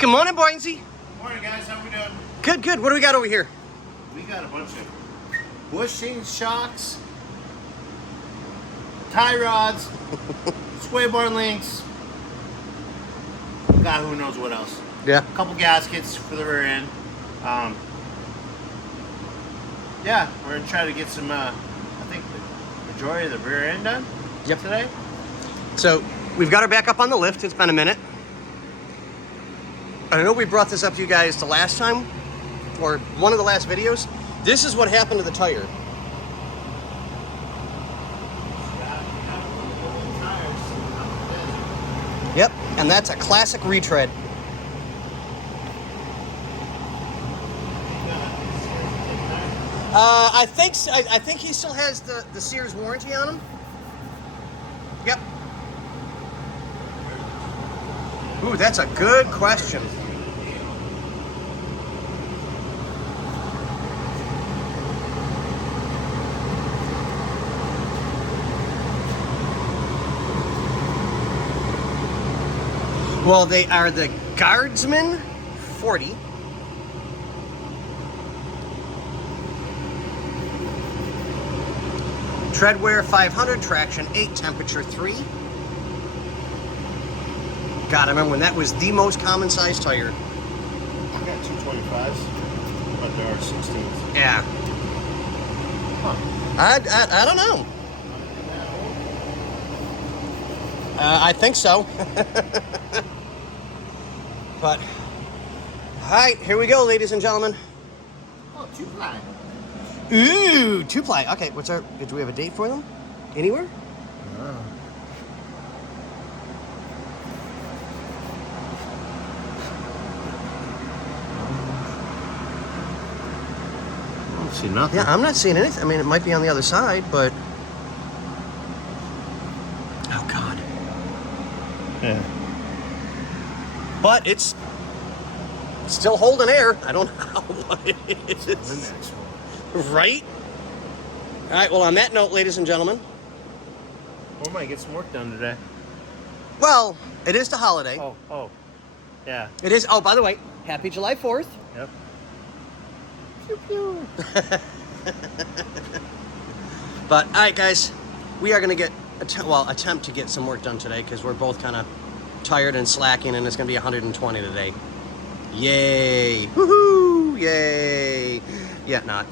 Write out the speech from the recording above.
Good morning, Boynesy. Morning, guys. How we doing? Good, good. What do we got over here? We got a bunch of bushing shocks, tie rods, sway bar links. God, who knows what else? Yeah. A couple gaskets for the rear end. Yeah, we're gonna try to get some. I think the majority of the rear end done. Yep. Today. So we've got her back up on the lift. It's been a minute. I know we brought this up to you guys the last time, or one of the last videos. This is what happened to the tire. Yep, and that's a classic retread. I think he still has the Sears warranty on him. Yep. Ooh, that's a good question. Well, they are the Guardsman 40. Treadwear 500, traction 8, temperature 3. God, I remember when that was the most common size tire. I got 225s, but there are 16s. Yeah. Huh. I don't know. I think so. But, all right, here we go, ladies and gentlemen. Oh, 2-ply. Ooh, 2-ply. Okay, do we have a date for them? Anywhere? I don't see nothing. Yeah, I'm not seeing anything. I mean, it might be on the other side, but... Oh, God. Yeah. But it's still holding air. I don't know what it is. Right? All right, well, on that note, ladies and gentlemen. We might get some work done today. Well, it is the holiday. Oh. Yeah. It is. Oh, by the way, happy July 4th. Yep. Pew, pew. But, all right, guys, we are going to attempt to get some work done today because we're both kind of tired and slacking, and it's going to be 120 today. Yay. Woohoo. Yay. Yeah, not.